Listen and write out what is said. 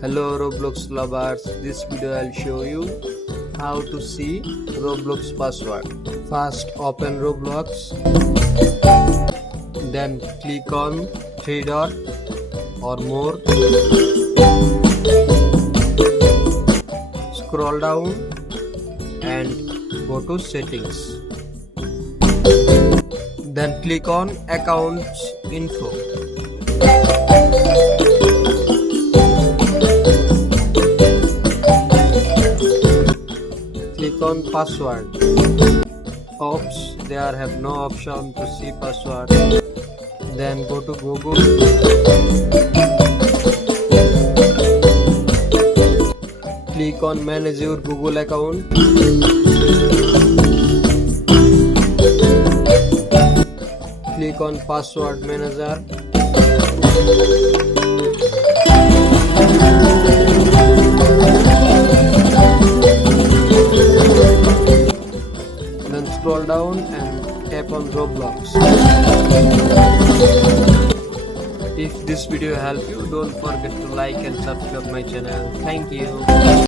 Hello Roblox lovers, this video I'll show you how to see Roblox password. First open Roblox, then click on three dot or more, scroll down and go to settings, then click on accounts info. Click on password. Oops, there have no option to see password. Then go to Google. Click on manage your Google account. Click on password manager. Then scroll down and tap on Roblox. If this video helped you, don't forget to like and subscribe my channel. Thank you.